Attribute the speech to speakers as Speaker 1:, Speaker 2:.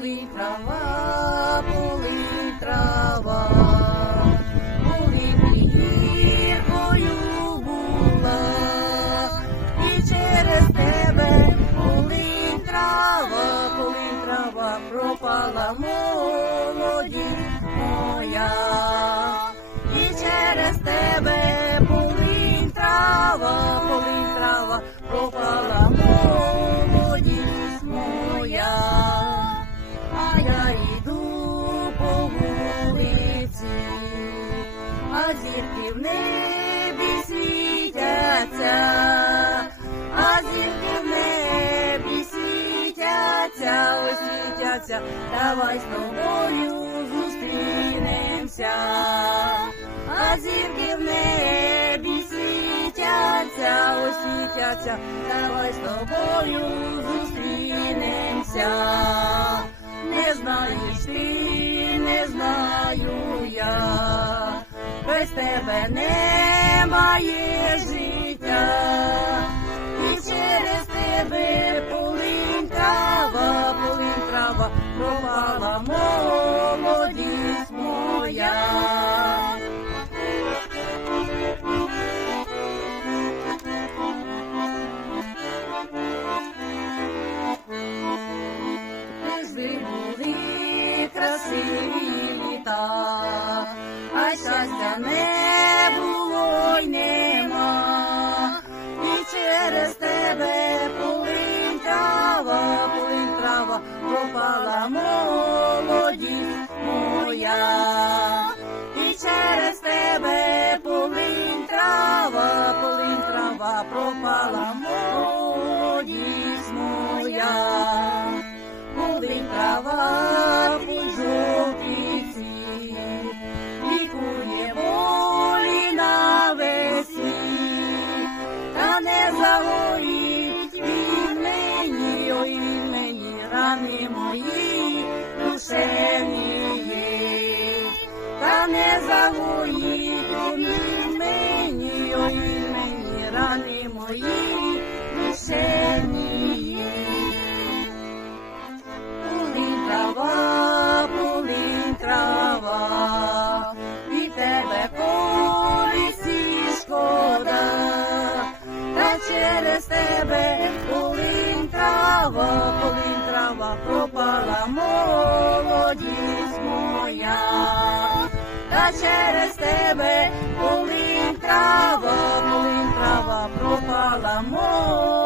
Speaker 1: полинь трава, полинь трава, полинь гіркою була, і через тебе полинь трава, полинь трава, пропала молодість моя, і через тебе полинь трава, полинь трава, пропала зірки в небі світяться, а зірки в небі світяться, ой світяться, давай з тобою зустрінемося, а зірки в небі світяться, ой світяться, давай з тобою зустрінемося. Не знаєш ти, не знаю я, без тебе немає життя, і через тебе полинь трава, полинь трава, пропала молодість моя. Красиві літа, щастя не було й нема, і через тебе полинь трава, полинь трава, пропала молодість моя, і через тебе полинь трава, полинь трава, пропала рани мої душевні, та не загоріть він мені, ой мені, рани мої душевні. Полинь трава, полинь трава, і тебе колісі шкода, та через тебе полинь трава, пропала молодість моя, та через тебе полинь трава, полинь трава, пропала моя.